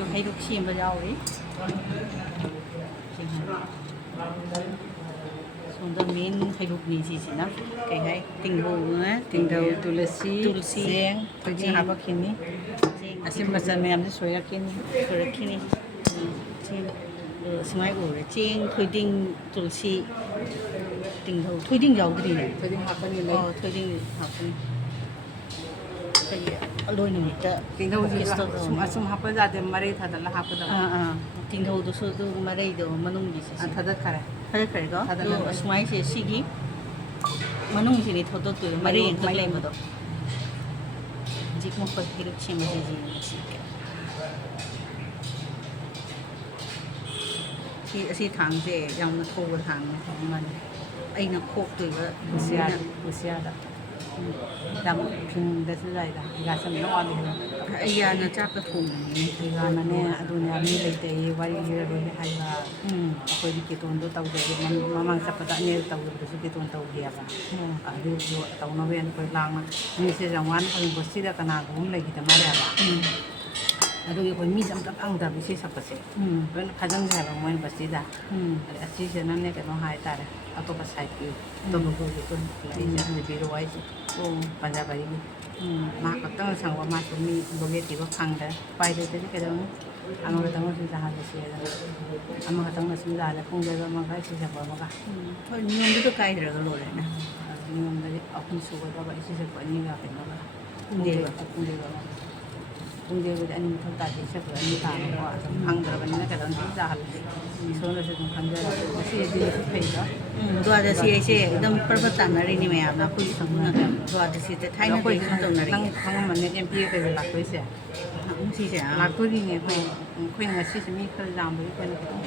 ꯁꯤꯗꯁꯨ ꯍꯩꯔꯨꯛ ꯁꯦꯝꯕ ꯌꯥꯎꯔꯤ ꯁꯣꯝꯗ ꯃꯦꯟ ꯍꯩꯔꯨꯛꯅꯤ ꯁꯤꯁꯤꯅ ꯀꯩ ꯍꯥꯏ ꯇꯤꯡꯍꯧꯅ ꯇꯤꯡꯙꯧ ꯇꯨꯂꯁꯤ ꯇꯨꯜꯁꯤ ꯆꯦꯡ ꯊꯣꯏꯗꯤꯡ ꯍꯥꯞꯄꯛꯈꯤꯅꯤ ꯑꯁꯤ ꯃꯆꯜ ꯃꯌꯥꯝꯁꯦ ꯁꯣꯏꯔꯛꯈꯤꯅꯤ ꯁꯣꯏꯔꯛꯈꯤꯅꯤ ꯆꯦꯡ ꯁꯨꯃꯥꯏꯅ ꯎꯔꯦ ꯆꯦꯡ ꯊꯣꯏꯗꯤꯡ ꯇꯨꯜꯁꯤ ꯇꯤꯡꯍꯧ ꯊꯣꯏꯗꯤꯡ ꯌꯥꯎꯗ꯭ꯔꯤꯅꯦ ꯊꯣꯏꯗꯤꯡ ꯍꯥꯞꯄꯅꯤ ꯂꯩ ꯊꯣꯏꯗꯤꯡ ꯍꯥꯞꯄꯅꯤ ꯑꯂꯣꯏꯅꯃꯛꯇ ꯇꯤꯡꯙꯧꯁꯤꯁꯨ ꯑꯁꯨꯝ ꯍꯥꯞꯄ ꯌꯥꯗꯦ ꯃꯔꯩ ꯊꯥꯗꯠꯂ ꯍꯥꯞꯀꯗꯕ ꯇꯤꯡꯍꯧꯗꯨꯁꯨ ꯑꯗꯨ ꯃꯔꯩꯗꯣ ꯃꯅꯨꯡꯒꯤꯁꯤ ꯊꯥꯗꯠꯈꯔꯦ ꯊꯥꯗꯠꯈ꯭ꯔꯦꯀꯣ ꯑꯗꯣ ꯊꯥꯗꯠꯂꯒ ꯑꯁꯨꯃꯥꯏꯁꯦ ꯁꯤꯒꯤ ꯃꯅꯨꯡꯁꯤꯗꯤ ꯊꯣꯠꯇꯣꯛꯇꯣꯏꯕ ꯃꯔꯩ ꯑꯃꯈꯛ ꯂꯩꯕꯗꯣ ꯍꯧꯖꯤꯛ ꯃꯈꯣꯏ ꯍꯩꯔꯨꯛ ꯁꯦꯝꯕꯁꯤ ꯌꯦꯡꯉꯁꯤ ꯑꯁꯤ ꯊꯥꯡꯁꯦ ꯌꯥꯝꯅ ꯊꯧꯕ ꯊꯥꯡꯅꯦ ꯑꯩꯅ ꯈꯣꯛꯇꯣꯏꯕ ꯎꯁꯤꯌꯥꯗ ꯌꯥꯝ ꯐꯤꯡꯗꯁꯨ ꯌꯥꯏꯗ ꯍꯤꯒꯥꯁꯟꯅ ꯋꯥꯠꯂꯤ ꯑꯩꯒꯥꯅ ꯆꯥꯛꯀ ꯊꯣꯡꯉꯤꯅꯦ ꯍꯤꯒꯥꯅꯅꯦ ꯑꯗꯨꯅꯦ ꯃꯤ ꯂꯩꯇꯦ ꯋꯥꯔꯤ ꯂꯤꯔꯔꯣꯏ ꯍꯥꯏꯕ ꯑꯩꯈꯣꯏꯗꯤ ꯀꯦꯇꯣꯟꯗꯣ ꯇꯧꯗ꯭ꯔꯗꯤ ꯃꯃꯥꯡ ꯆꯠꯄꯗ ꯑꯅꯤꯔꯛ ꯇꯧꯗꯕꯗꯁꯨ ꯀꯦꯇꯣꯟ ꯇꯧꯈꯤꯑꯕ ꯑꯗꯨꯁꯨ ꯇꯧꯅꯕ ꯑꯩꯈꯣꯏ ꯂꯥꯡꯅ ꯃꯤꯁꯦ ꯌꯥꯝ ꯋꯥꯅ ꯐꯪꯕ ꯁꯤꯗ ꯀꯅꯥꯒꯨꯝꯕ ꯂꯩꯈꯤꯗ ꯃꯥꯜꯂꯦꯕ ꯑꯗꯨꯒꯤ ꯑꯩꯈꯣই ꯃꯤꯁꯦ ꯑꯝꯇ ꯐꯪꯗꯕ ꯏꯁꯩ ꯁꯛꯄꯁꯦ ꯂꯣꯏꯅ ꯐꯥꯖꯤꯟꯈ꯭ꯔꯦ ꯍꯥꯏꯕ ꯃꯣꯏꯅ ꯕꯁꯁꯤꯗ ꯑꯗꯩ ꯑꯁꯤꯁꯤꯅꯅꯦ ꯀꯩꯅꯣ ꯍꯥꯏꯇꯥꯔꯦ ꯑꯇꯣꯞꯄ ꯁꯥꯏꯠꯀꯤ ꯑꯇꯣꯞꯄ ꯒ꯭ꯔꯨꯞꯀꯤ ꯑꯩꯁꯦ ꯕꯤꯔꯣ ꯍꯥꯏꯁꯦ ꯄꯟꯖꯥꯕꯒꯤ ꯃꯥ ꯈꯛꯇꯪ ꯁꯪꯕ ꯃꯥꯁꯨ ꯃꯤ ꯕꯣꯒꯦ ꯊꯤꯕ ꯐꯪꯗ꯭ꯔꯦ ꯎꯄꯥꯏ ꯂꯩꯇꯗꯤ ꯀꯩꯗꯧꯅꯤ ꯑꯃꯈꯛꯇꯪꯅ ꯁꯨꯝ ꯆꯥꯍꯜꯂꯁꯤ ꯑꯗꯨꯅ ꯑꯃꯈꯛꯇꯪꯅ ꯁꯨꯝ ꯌꯥꯜꯂꯦ ꯄꯨꯡꯗꯩꯕ ꯑꯃꯒ ꯏꯁꯩ ꯁꯛꯄ ꯑꯃꯒ ꯍꯣꯏ ꯅꯤꯌꯣꯝꯗꯨꯗ ꯀꯥꯏꯗ꯭ꯔꯒ ꯂꯣꯏꯔꯦꯅꯦ ꯅꯤꯌꯣꯝꯗꯗꯤ ꯑꯍꯨꯝ ꯁꯨꯒꯗꯕ ꯏꯁꯩ ꯁꯛꯄ ꯑꯅꯤꯒ ꯀꯩꯅꯣꯒ ꯄꯨꯡꯗꯩꯕ ꯑꯃꯒ ꯄꯨꯡꯗꯩꯕꯗꯤ ꯑꯅꯤ ꯃꯊꯧ ꯇꯥꯗꯦ ꯏꯁꯩ ꯑꯅꯤ ꯇꯥꯅꯀꯣ ꯑꯗꯨꯝ ꯐꯪꯗ꯭ꯔꯕꯅꯤꯅ ꯀꯩꯗꯧꯅꯤ ꯑꯗꯨꯝ ꯆꯥꯍꯜꯂꯁꯤ ꯏꯁꯣꯔꯅꯁꯨ ꯑꯗꯨꯝ ꯈꯟꯖꯔꯁꯤ ꯉꯁꯤꯗꯤ ꯐꯩꯗꯣ ꯗ꯭ꯋꯥꯗꯁꯤ ꯑꯩꯁꯦ ꯑꯗꯨꯝ ꯄꯔꯕ ꯇꯥꯟꯅꯔꯤꯅꯤ ꯃꯌꯥꯝꯅ ꯑꯩꯈꯣꯏꯒꯤ ꯁꯪꯅ ꯗ꯭ꯋꯥꯗꯁꯤꯗ ꯊꯥꯏꯅꯗꯤ ꯁꯨꯝ ꯇꯧꯅꯔꯤ ꯅꯪ ꯈꯪꯉꯝꯃꯅꯤ ꯑꯦꯝ ꯄꯤ ꯀꯩꯀꯩ ꯂꯥꯛꯇꯣꯏꯁꯦ ꯉꯁꯤꯁꯦ ꯂꯥꯛꯇꯣꯔꯤꯅꯦ ꯑꯩꯈꯣꯏ ꯉꯁꯤꯁꯦ ꯃꯤ ꯈꯔ ꯌꯥꯝꯕꯒꯤ ꯑꯩꯈꯣꯏꯅ ꯈꯤꯇꯪ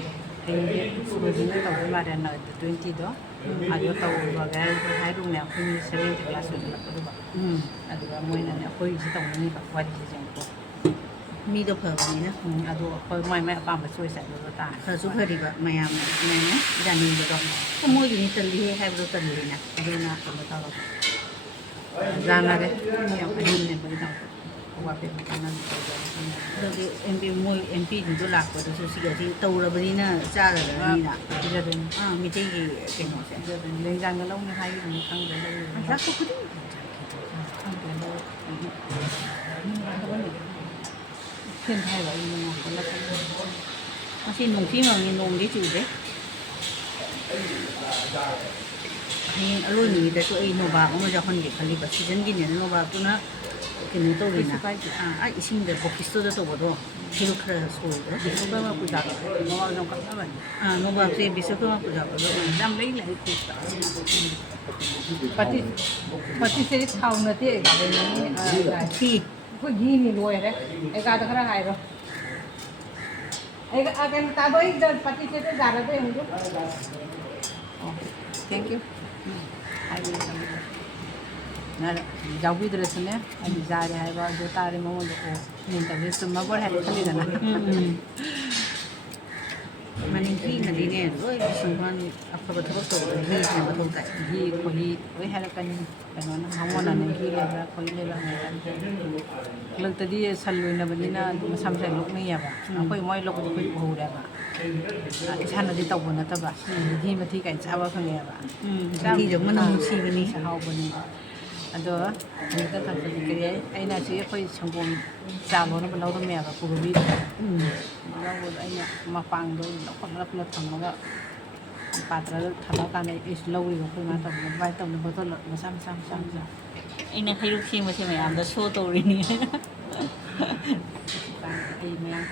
ꯍꯌꯦꯡꯗꯤ ꯁꯨꯕꯁꯤꯅ ꯇꯧꯗꯣꯏ ꯃꯥꯜꯂꯦ 20ꯗꯣ ꯑꯗꯨ ꯇꯧꯕꯒ ꯍꯥꯏꯔꯨꯅꯦ ꯑꯩꯈꯣꯏ ꯃꯤ 70 ꯀ꯭ꯂꯥꯁ ꯑꯣꯏꯍꯜꯂꯛꯀꯗꯕ ꯑꯗꯨꯒ ꯃꯣꯏꯅꯅꯦ ꯑꯩꯈꯣꯏꯒꯤꯁꯤ ꯇꯧꯅꯤꯡꯉꯤꯕ ꯋꯥꯔꯤꯁꯦ ꯌꯦꯡꯉꯨꯀꯣ ꯃꯤꯗꯣ ꯐꯕꯅꯤꯅ ꯑꯗꯣ ꯑꯩꯈꯣꯏ ꯃꯥꯏ ꯃꯥꯏ ꯑꯄꯥꯝꯕ ꯆꯣꯏꯁ ꯑꯗꯨꯗ ꯇꯥꯔꯦ ꯐꯁꯨ ꯐꯔꯤꯕ ꯃꯌꯥꯝꯅ ꯌꯥꯅꯤꯡꯕꯗꯣ ꯃꯣꯏꯒꯤꯅꯤ ꯇꯜꯂꯤꯍꯦ ꯍꯥꯏꯕꯗꯣ ꯇꯜꯂꯤꯅ ꯑꯗꯨꯅ ꯀꯩꯅꯣ ꯇꯧꯔꯒ ꯌꯥꯅꯔꯦ ꯌꯥꯝ ꯑꯍꯤꯡꯅꯦꯕꯒꯤꯗꯃꯛꯇ ꯑꯋꯥꯕ ꯀꯥꯟꯅꯕ ꯇꯧꯖꯔꯦ ꯑꯗꯨꯗꯤ ꯃꯣꯏ ꯑꯦꯝ ꯄꯤꯁꯤꯡꯗꯣ ꯂꯥꯛꯄꯗꯨꯁꯨ ꯁꯤꯒꯗꯤ ꯇꯧꯔꯕꯅꯤꯅ ꯆꯥꯔꯗꯕꯅꯤꯅ ꯄꯤꯖꯗꯣꯏꯅꯤ ꯃꯤꯇꯩꯒꯤ ꯀꯩꯅꯣꯁꯦ ꯄꯤꯖꯗꯣꯏꯅꯤ ꯂꯦꯡꯖꯥꯡꯒ ꯂꯧꯅꯤ ꯍꯥꯏꯈꯤꯕꯅꯤ ꯈꯪꯗ꯭ꯔꯦ ꯂꯧꯔꯤꯕꯅꯤ ꯂꯥꯛꯄ ꯈꯨꯗꯤꯡ ꯈꯪꯗ꯭ꯔꯦ ꯂꯧ ꯐꯦꯟ ꯊꯥꯏꯕ ꯑꯩ ꯉꯁꯤ ꯅꯣꯡꯊꯤ ꯃꯪꯉꯤ ꯅꯣꯡꯗꯤ ꯆꯨꯗꯦ ꯍꯌꯦꯡ ꯑꯂꯣꯏ ꯅꯨꯃꯤꯠꯇꯁꯨ ꯑꯩ ꯅꯣꯕꯥꯞ ꯑꯃ ꯌꯥꯎꯍꯟꯒꯦ ꯈꯜꯂꯤꯕ ꯁꯤꯖꯟꯒꯤꯅꯦꯅ ꯅꯣꯕꯥꯞꯇꯨꯅ ꯀꯩꯅꯣ ꯇꯧꯔꯤꯅ ꯏꯁꯤꯡꯗ ꯕꯣꯀꯤꯁꯇꯨꯗ ꯇꯧꯕꯗꯣ ꯐꯤꯔꯨꯛ ꯈꯔ ꯁꯣꯏꯗꯣ ꯕꯤꯁꯀꯔꯃ ꯄꯨꯖꯥꯒ ꯅꯣꯕꯥꯞ ꯌꯥꯝ ꯀꯛꯅꯕꯅꯤ ꯅꯣꯕꯥꯞꯁꯦ ꯕꯤꯁꯀꯔꯃ ꯄꯨꯖꯥꯒꯗꯣ ꯌꯥꯝ ꯂꯩ ꯄꯥꯇꯤꯁꯦ ꯊꯥꯎ ꯅꯠꯇꯦ ꯐꯤ ꯑꯩꯈꯣꯏ ꯘꯤꯅꯤ ꯂꯣꯏꯔꯦ ꯑꯩꯒꯥꯗ ꯈꯔ ꯍꯥꯏꯔꯣ कहीं तादो ही पति से जा रहे थे मुझे थैंक यू जाऊदरसने अभी जा रहे हैं बार जो तारे मोमो नींद तब से मैं बढ़े खली जाना ꯃꯅꯤꯡꯊꯤꯅꯗꯤꯅꯦ ꯂꯣꯏ ꯁꯨꯡꯐꯝ ꯑꯐꯕ ꯊꯕꯛ ꯇꯧꯕꯗ ꯘꯤꯁꯤꯅ ꯃꯊꯧ ꯇꯥꯏ ꯘꯤ ꯈꯣꯏꯍꯤ ꯂꯣꯏ ꯍꯥꯏꯔꯛꯀꯅꯤ ꯀꯩꯅꯣꯅ ꯍꯥꯃꯣꯟꯅꯅ ꯘꯤ ꯂꯩꯕ꯭ꯔꯥ ꯈꯣꯏꯍꯤ ꯂꯩꯕ꯭ꯔꯥ ꯈꯨꯜꯂꯛꯇꯗꯤ ꯁꯟ ꯂꯣꯏꯅꯕꯅꯤꯅ ꯃꯁꯥ ꯃꯁꯥ ꯂꯣꯛꯅꯩꯌꯦꯕ ꯑꯩꯈꯣꯏ ꯃꯣꯏ ꯂꯣꯛꯄꯗꯣ ꯑꯩꯈꯣꯏ ꯎꯍꯧꯔꯦꯕ ꯏꯁꯥꯅꯗꯤ ꯇꯧꯕ ꯅꯠꯇꯕ ꯘꯤ ꯃꯊꯤ ꯀꯥꯏꯅ ꯆꯥꯕ ꯐꯪꯉꯦꯕ ꯘꯤꯗꯣ ꯃꯅꯝ ꯅꯨꯡꯁꯤꯕꯅꯤ ꯍꯥꯎꯕꯅꯤ ꯑꯗꯣ ꯍꯧꯖꯤꯛꯇ ꯊꯛꯄꯗꯤ ꯀꯔꯤ ꯑꯩꯅ ꯁꯤ ꯑꯩꯈꯣꯏ ꯁꯪꯒꯣꯝ ꯆꯥ ꯂꯣꯟꯅꯕ ꯂꯧꯔꯝꯃꯦꯕ ꯄꯨꯔꯨꯕꯤꯗꯣ ꯂꯧꯕꯗꯣ ꯑꯩꯅ ꯃꯄꯥꯡꯗꯣ ꯂꯧꯈꯠꯂ ꯊꯝꯃꯒ ꯄꯥꯇ꯭ꯔꯗ ꯊꯝꯃꯀꯥꯟꯗ ꯑꯩꯁꯨ ꯂꯧꯔꯤꯕ ꯑꯩꯈꯣꯏ ꯃꯥ ꯇꯧꯕꯗ ꯑꯗꯨꯃꯥꯏꯅ ꯇꯧꯅ ꯕꯣꯇꯜ ꯃꯆꯥ ꯃꯆꯥ ꯃꯆꯥ ꯃꯆꯥ ꯑꯩꯅ ꯍꯩꯔꯨꯛ ꯁꯦꯝꯕꯁꯦ ꯃꯌꯥꯝꯗ ꯁꯣ ꯇꯧꯔꯤꯅꯤ ꯑꯩ ꯃꯌꯥꯝ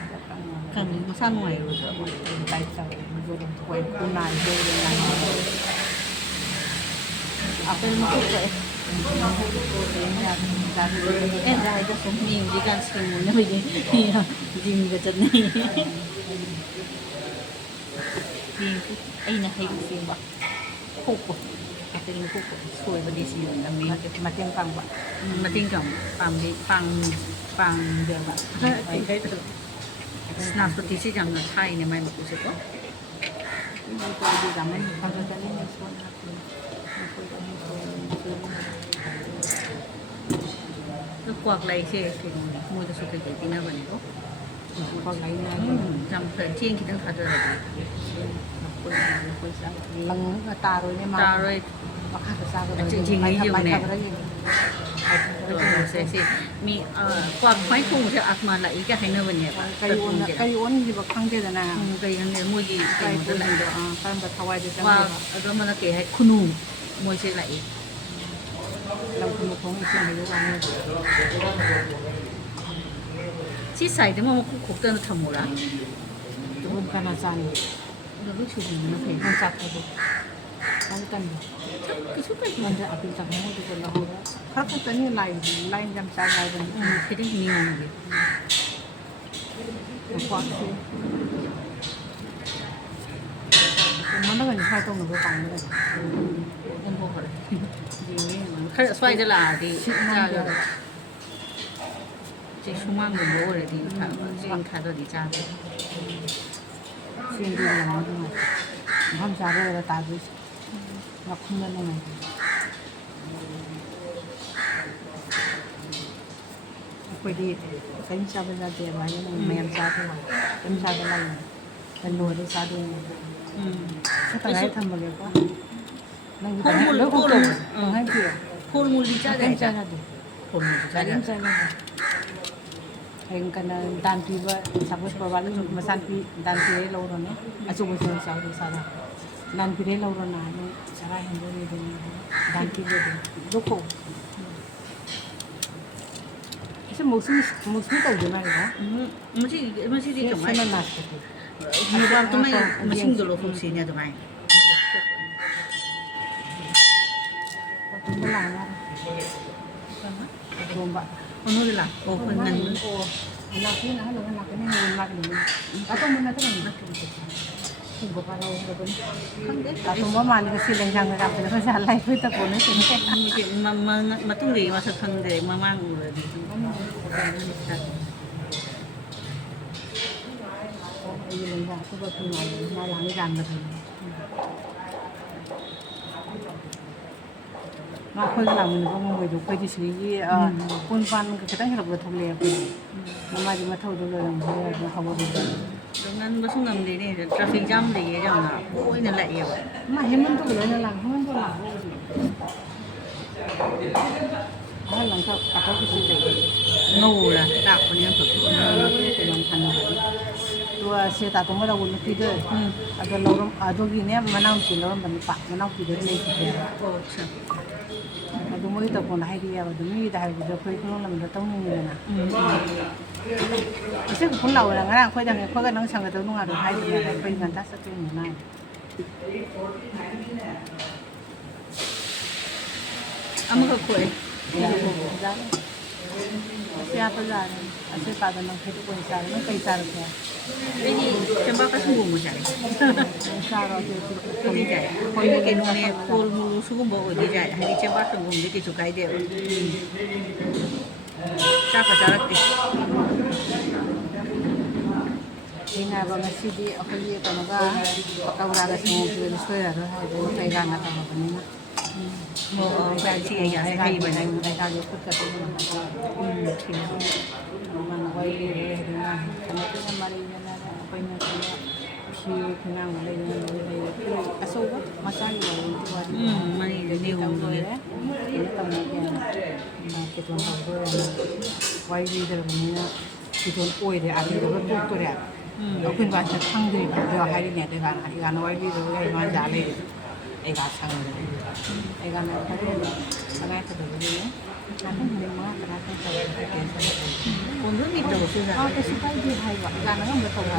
ꯈꯪꯉꯤ ꯃꯁꯥ ꯅꯨꯡꯉꯥꯏꯔꯣꯏꯗ꯭ꯔꯕ ꯇꯥꯏꯠ ꯇꯧꯔꯦ ꯑꯩꯈꯣꯏ ꯈꯨꯟꯅꯥꯏ ꯑꯩꯈꯣꯏ ꯃꯀꯨꯞ ꯀꯛꯑꯦ ꯔꯥꯏꯗ ꯁꯨꯝ ꯃꯤ ꯍꯧꯖꯤꯛꯀꯥꯟ ꯁꯤꯡꯉꯨꯅꯕꯒꯤ ꯖꯤꯝꯒ ꯆꯠꯅꯩ ꯌꯦꯡꯁꯤ ꯑꯩꯅ ꯍꯩꯔꯨꯛ ꯁꯦꯝꯕ ꯈꯣꯛꯄ ꯑꯇꯩ ꯃꯀꯨꯞꯄ ꯁꯣꯏꯕꯗꯤ ꯁꯤ ꯃꯇꯦꯡ ꯄꯥꯡꯕ ꯃꯇꯦꯡ ꯄꯥꯡꯗꯦꯕ ꯅꯥꯁꯄꯇꯤꯁꯦ ꯌꯥꯝꯅ ꯊꯥꯏꯅꯦ ꯃꯥꯏ ꯃꯀꯨꯁꯦꯀꯣ ꯀ꯭ꯋꯥꯛꯂꯩꯁꯦ ꯀꯩꯅꯣꯅꯤ ꯃꯣꯏꯗꯁꯨ ꯀꯩꯀꯩ ꯄꯤꯅꯕꯅꯤꯀꯣ ꯊꯕꯛ ꯂꯩꯅ ꯌꯥꯝ ꯆꯦꯡ ꯈꯤꯇꯪ ꯊꯥꯗꯔꯗꯤ ꯂꯪꯉꯒ ꯇꯥꯔꯣꯏꯅꯦ ꯃꯥ ꯇꯥꯔꯣꯏ ꯃꯈꯥꯗ ꯆꯥꯒꯗꯕ ꯆꯤꯡꯆꯤꯡꯉꯩ ꯌꯦꯡꯉꯨꯅꯦ ꯌꯦꯡꯉꯨ ꯁꯦ ꯃꯤ ꯈ꯭ꯋꯥꯏ ꯊꯣꯡꯁꯦ ꯑꯁꯃꯥ ꯂꯥꯛꯏ ꯀ ꯍꯥꯏꯅꯕꯅꯦꯕ ꯀꯔꯤ ꯑꯣꯟꯈꯤꯕ ꯈꯪꯗꯦꯗꯅ ꯀꯩ ꯈꯪꯗꯦ ꯃꯣꯏꯒꯤ ꯀꯩꯅꯣꯗ ꯄꯣꯠꯁꯤꯡꯗꯣ ꯂꯥꯛꯏ ꯀꯔꯝꯕ ꯊꯋꯥꯏꯗ ꯋꯥ ꯆꯪꯒꯦꯕ ꯑꯗꯣ ꯑꯃꯅ ꯀꯩ ꯍꯥꯏ ꯈꯨꯅꯨ ꯃꯣꯏꯁꯦ ꯂꯥꯛꯏ ꯂꯝ ꯈꯨꯅꯨ ꯊꯣꯡ ꯏꯁꯤꯡ ꯍꯩꯕ ꯋꯥꯅꯤ ꯁꯤ ꯁꯥꯏꯗ ꯑꯃ ꯃꯀꯨ ꯈꯣꯛꯇꯅ ꯊꯝꯃꯨꯔꯥ ꯇꯨꯕꯨꯟ ꯀꯅꯥ ꯆꯥꯅꯤ ꯑꯗꯣ ꯂꯣꯏ ꯁꯨꯕꯤꯕꯅ ꯐꯩ ꯅꯪ ꯆꯥꯛꯄꯗꯣ ꯅꯪ ꯇꯟꯕ ꯀꯩꯁꯨ ꯀꯩꯁꯨ ꯅꯪꯗ ꯑꯄꯤ ꯆꯥꯛꯅꯉꯣꯗꯨꯒ ꯂꯧꯍꯧꯔ ꯈꯔ ꯈꯛꯇꯅꯤ ꯂꯥꯏ ꯌꯥꯝ ꯆꯥꯏ ꯍꯥꯏꯕꯅꯤ ꯈꯤꯇꯪ ꯅꯤꯌꯣꯝꯒꯤ ꯃꯄꯥꯛꯁꯤ ꯃꯅꯒꯅꯤ ꯁ꯭ꯋꯥꯏ ꯇꯧꯅꯕ ꯄꯥꯝꯃꯦ ꯑꯣꯟꯊꯣꯛꯈ꯭ꯔꯦ ꯈꯔ ꯁ꯭ꯋꯥꯏꯗ ꯂꯥꯛꯑꯗꯤ ꯆꯥꯒ ꯆꯦ ꯁꯨꯃꯥꯡꯒꯨꯝꯕ ꯑꯣꯏꯔꯗꯤ ꯆꯦꯡ ꯊꯥꯗꯔꯗꯤ ꯆꯥꯗꯦ ꯆꯦꯡꯗꯤ ꯌꯥꯝꯅ ꯅꯨꯡꯉꯥꯏ ꯃꯐꯝ ꯆꯥꯕ ꯇꯥꯗꯣꯏꯁꯦ ꯃꯈꯨꯝꯗ ꯅꯨꯡꯉꯥꯏꯇꯦ ꯑꯩꯈꯣꯏꯗꯤ ꯀꯔꯤꯝ ꯆꯥꯕ ꯌꯥꯗꯦꯕ ꯍꯥꯏꯅ ꯃꯌꯥꯝ ꯆꯥꯗꯦ ꯀꯔꯤꯝ ꯆꯥꯕ ꯂꯥꯛꯏ ꯂꯣꯏꯔꯦ ꯆꯥꯗꯣꯏꯅꯦ ꯇꯪꯉꯥꯏ ꯊꯝꯃꯒꯦꯀꯣ ꯅꯪꯒꯤ ꯂꯣꯏ ꯍꯨꯛꯇꯣꯛꯑꯣ ꯇꯪꯉꯥꯏ ꯄꯤꯔꯣ ꯐꯣꯔꯃꯨꯂꯤ ꯀꯔꯤꯝ ꯆꯥꯗꯦ ꯆꯥꯟꯅꯗꯦ ꯐꯣꯔꯃꯨꯂꯤ ꯀꯔꯤꯝ ꯆꯥꯗꯦ ꯆꯥꯟꯅꯗꯦ ꯍꯌꯦꯡ ꯀꯩꯅꯣ ꯗꯥꯟ ꯄꯤꯕ ꯁꯄꯣꯁ ꯄ꯭ꯔꯣꯕꯥꯕꯂꯤ ꯃꯆꯥꯅꯨꯄꯤ ꯗꯥꯟ ꯄꯤꯔꯦ ꯂꯧꯔꯣꯅꯦ ꯑꯆꯧꯕꯁꯨ ꯆꯥꯎꯗ ꯆꯥꯗ ꯗꯥꯟ ꯄꯤꯔꯦ ꯂꯧꯔꯣꯅ ꯅꯪ ꯆꯔꯥ ꯍꯦꯟꯗꯣꯏꯅꯤ ꯗꯥꯟ ꯄꯤꯕꯗꯣ ꯂꯨꯀꯣ ꯏꯁꯦ ꯃꯧꯁꯨꯃꯤ ꯇꯧꯗꯣꯏ ꯃꯥꯜꯂꯦꯀꯣ ꯃꯁꯤꯗꯤ ꯁꯦꯅ ꯀꯃꯥꯏꯅ ꯅꯥꯁꯄꯇꯤ ꯂꯩꯕꯥꯛꯇꯨꯃ ꯃꯁꯤꯡꯗꯣ ꯂꯧꯊꯣꯛꯁꯤꯅꯦ ꯑꯗꯨꯃꯥꯏꯅ ꯇꯨꯝꯕ ꯂꯥꯛꯑ ꯇꯣꯝꯕ 오늘이 나. 난 나중에 하려고 나중에 해본 말이네. 나도 못 나더니. 이거 봐라 오거든. 나도 뭐 많이 그 실행장을 잡는 거 잘 알고 있다 보네. 이게 마뚱이 와서 컨데 마망으로 이런 거 그거 좀 많이 간거든. ꯑꯩꯈꯣꯏꯒ ꯂꯥꯛꯃꯤꯟꯅꯕ ꯉꯝꯃꯣꯏꯗꯣ ꯑꯩꯈꯣꯏꯗꯤ ꯁꯤꯒꯤ ꯄꯨꯟ ꯄꯥꯟꯒ ꯈꯤꯇꯪ ꯍꯦꯜꯂꯛꯄꯗ ꯊꯣꯛꯂꯛꯑꯦ ꯃꯥꯒꯤ ꯃꯊꯧꯗꯣ ꯂꯣꯏꯔꯝꯕ ꯑꯗꯨ ꯍꯧꯒꯠꯂꯛꯑꯦ ꯉꯟꯕꯁꯨ ꯉꯝꯗꯦꯅꯦ ꯇ꯭ꯔꯥꯐꯤꯛ ꯖꯥꯝ ꯂꯩꯌꯦ ꯌꯥꯝꯅ ꯂꯣꯏꯅ ꯂꯥꯛꯑꯦꯕ ꯃꯥ ꯍꯦꯃꯟꯇꯣ ꯂꯣꯏꯅ ꯂꯥꯛ ꯍꯦꯃꯟꯇꯣ ꯂꯥꯛꯄ ꯑꯍꯜ ꯂꯪꯊꯛ ꯄꯥꯊꯣꯛꯄꯁꯨ ꯂꯩ ꯉꯧꯔ ꯂꯥꯛꯄꯅꯦ ꯌꯥꯝ ꯀꯩꯅꯣꯝ ꯊꯝꯅꯕꯅꯤ ꯑꯗꯨꯒ ꯁꯦ ꯇꯥꯇꯣꯡꯒ ꯂꯧꯕ ꯅꯨꯄꯤꯗꯣ ꯑꯗꯣ ꯂꯧꯔꯝ ꯑꯗꯨꯒꯤꯅꯦ ꯃꯅꯥꯎꯅꯨꯄꯤ ꯂꯧꯔꯝꯕ ꯅꯨꯄꯥ ꯃꯅꯥꯎꯅꯨꯄꯤꯗꯣ ꯂꯩꯈꯤꯗꯦꯕ ꯑꯗꯨ ꯃꯣꯏ ꯇꯧꯐꯝꯗ ꯍꯥꯏꯔꯤꯑꯕ ꯑꯗꯨ ꯃꯤꯒꯤꯗ ꯍꯥꯏꯕꯗꯣ ꯑꯩꯈꯣꯏ ꯈꯨꯡꯒꯪ ꯂꯝꯗ ꯇꯧꯅꯤꯡꯉꯤꯗꯅ ꯏꯆꯦ ꯈꯨꯟ ꯂꯥꯛꯑꯣꯔ ꯉꯔꯥꯡ ꯑꯩꯈꯣꯏꯗ ꯑꯩꯈꯣꯏꯒ ꯅꯪ ꯁꯪꯒꯗꯕ ꯅꯨꯡꯉꯥꯏꯔꯣ ꯍꯥꯏꯗꯣꯏꯅꯦꯕ ꯑꯩꯈꯣꯏ ꯉꯟꯇꯥ ꯆꯠꯇꯣꯏꯅꯤꯅ ꯑꯃꯈꯛ ꯈꯣꯛꯑꯦ ꯌꯥꯄꯖꯥꯔꯦ ꯑꯁꯤ ꯄꯥꯗ ꯅꯪ ꯈꯩꯗꯣꯛ ꯑꯣꯏꯅ ꯆꯥꯔꯦ ꯅꯪ ꯀꯩ ꯆꯥꯔꯛꯀꯦ ꯑꯩꯗꯤ ꯆꯦꯡꯄꯥꯛꯀ ꯁꯪꯒꯣꯝꯒ ꯆꯥꯏ ꯆꯥꯔꯣ ꯑꯩꯈꯣꯏꯗꯤ ꯆꯥꯏ ꯑꯩꯈꯣꯏꯗꯤ ꯀꯩꯅꯣꯅꯦ ꯀꯣꯜ ꯃꯨꯂꯨ ꯁꯤꯒꯨꯝꯕ ꯑꯣꯏꯗꯤ ꯆꯥꯏ ꯍꯥꯏꯗꯤ ꯆꯦꯡꯄꯥꯛ ꯁꯪꯒꯣꯝꯗꯤ ꯀꯩꯁꯨ ꯀꯥꯏꯗꯦꯕ ꯆꯥꯛꯀ ꯆꯥꯔꯛꯇꯦ ꯊꯦꯡꯅꯕ ꯉꯁꯤꯗꯤ ꯑꯩꯈꯣꯏꯒꯤ ꯀꯩꯅꯣꯒ ꯄꯀꯧꯔꯥꯒ ꯁꯪꯒꯣꯝꯁꯤꯒꯗꯤ ꯁꯣꯏꯔꯔꯣꯏ ꯍꯥꯏꯕ ꯀꯩꯀꯥꯅ ꯇꯧꯔꯕꯅꯤꯅ ꯁꯤ ꯑꯩꯒꯥꯁꯦ ꯍꯩꯕꯅꯦ ꯑꯩꯒꯥꯒꯤ ꯈꯨꯠꯀ ꯃꯥꯅ ꯋꯥꯔꯤ ꯂꯤꯔꯒ ꯍꯦꯛꯇ ꯁꯥꯟꯅꯗꯅ ꯃꯔꯩꯗꯅ ꯑꯩꯈꯣꯏꯅ ꯁꯤꯌꯨ ꯈꯤꯉꯥꯡꯕ ꯂꯩꯗꯅ ꯂꯣꯏ ꯂꯩꯔꯦ ꯑꯆꯧꯕ ꯃꯆꯥꯒꯤ ꯋꯥꯔꯤ ꯃꯅꯤꯗꯗꯤ ꯇꯧ ꯂꯣꯏꯔꯦ ꯀꯩꯅꯣ ꯇꯧꯅꯒꯦꯅ ꯀꯦꯇꯣꯟ ꯇꯧꯗꯣꯏꯔꯦ ꯋꯥꯔꯤ ꯂꯤꯗ꯭ꯔꯕꯅꯤꯅ ꯀꯦꯇꯣꯟ ꯑꯣꯏꯔꯦ ꯑꯗꯨꯗꯨꯒ ꯇꯣꯛꯇꯣꯔꯦ ꯑꯩꯈꯣꯏ ꯕꯥꯁꯦ ꯈꯪꯗ꯭ꯔꯤꯕ ꯑꯗꯨ ꯍꯥꯏꯔꯤꯅꯦ ꯑꯩꯒꯥꯅ ꯋꯥꯔꯤ ꯂꯤꯗ꯭ꯔꯒ ꯏꯃꯥꯟꯖꯥ ꯂꯩꯔꯦ ꯑꯩꯒꯥ ꯁꯪꯗ꯭ꯔꯦ ꯑꯩꯒꯥꯅ ꯐꯔꯦꯅꯦ ꯇꯉꯥꯏ ꯐꯗꯕꯒꯤꯅꯦ ꯉꯥꯛꯇꯪ ꯃꯤꯅꯤꯠ 5-10 ꯇꯧꯔꯒ 오늘 밑으로서 그래서 빨리 하이가 가능한 것 같아.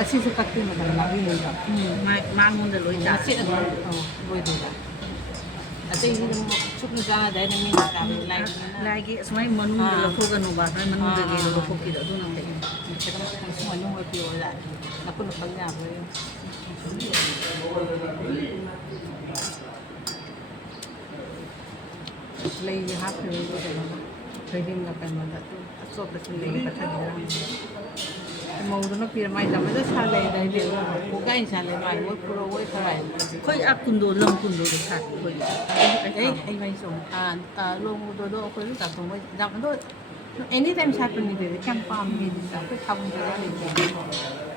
아시스 같은 거 나비는가. 망원들 로이다. 보이도다. 아때 이게 뭐 축구가 되는 미나다 라이기 스마이 마누들 로코가 노바 마누들 게 로코기도 도는 데. 제가 무슨 마누가 비오라. 나쁜 빨리 아버요. lấy hấp thì thời điểm là cái mà đã sốt được lấy cái thật là màu nó kia mai là mới rất xa lấy đấy để cố gắng xa lấy mai mới pro với phải 거의 앞군도 럼군도 다 거의. ấy anh phải dùng luôn đồ đồ khối cả cùng với dòng đồ anytime happen ni can palm ni sa ko thawun da ni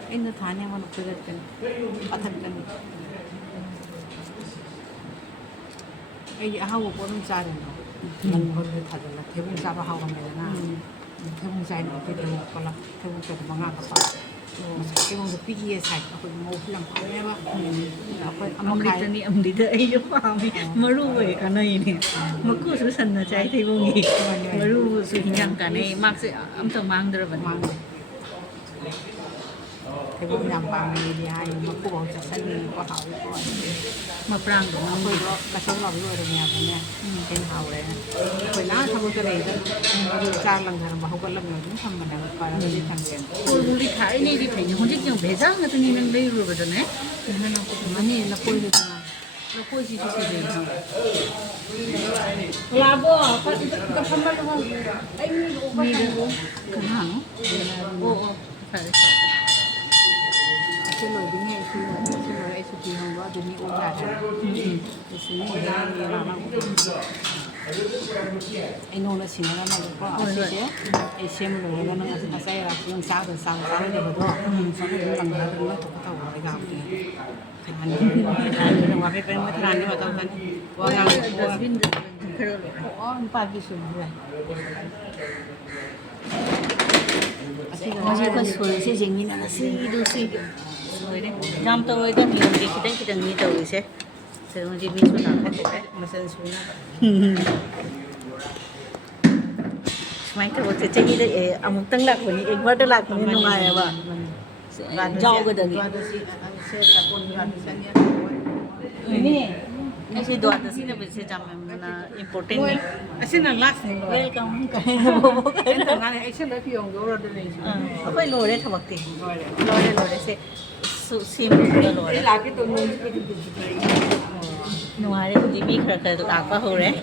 in the thane man ko da kan athan kan ai ha wo ko nung sa ren no man ko da tha da the bung sa ba ha ga me na the bung sa ni ke da ko la the bung sa ma nga ka pa cái mong được PGA sạch, tôi mua làm khó nghe ba, tôi âm lịch tani âm lịch đấy chứ không mà lu về cả này nè mà cứ số sần là trái thì vô nghỉ mà lu sự nhang cả này mặc sẽ âm thầm mang được vẫn mang thì bông nhằm bằng này thì ai mà cô bảo chặt sân này có hậu có mà prang đúng không tôi có cả sống lòng rồi nhà của nhà trên hậu đấy tôi nói thằng cái này đó điều tra lần nào mà không có lần nào chúng thằng mình đang phải là đi thằng tiền tôi 우리 가인이 이 배는 혼자 그냥 매장 같은 이는 내로 그러잖아요. 하나 아니 나 보이지 나 꼬지 주세요. 라보 cái phân bón không anh cũng có 미를 그냥 오 잘했어. cái lời tiếng nghe khi mà cái lời ấy thì không có từ những ôm lại thì xin những cái gì là nó anh nói là xin nó mà có ở đây chứ anh xem rồi nó nó sẽ là những sao từ sao sao để được đó sau đó lần nữa nó tụt cái đầu cái gạo thì anh nói là cái bên mới thằng nhưng mà tao thấy qua ngang qua dustbin 그러려. anh ba cái sườn rồi 어제 그 소리세 재미나 시도시 소리 잠도 이제 미용기 기다리던 니도 이제 저런 집 미소 나가지고 무슨 소리나 Mấy cái bộ chơi như thế, ông tăng lạc của những vật lạc của những ngoài mà rau cái đấy, ini cái đồ đó xin là bị chăm em là important này, xin là last này welcome cái bộ cái anh thằng này xin lấy phiếu rồi đó này phải lôi đấy thằng bạc tiền, lôi đấy sẽ sim cái lôi đấy là cái tôi nuôi cái ngoài đấy thì bị khờ khờ lạc vào hồ đấy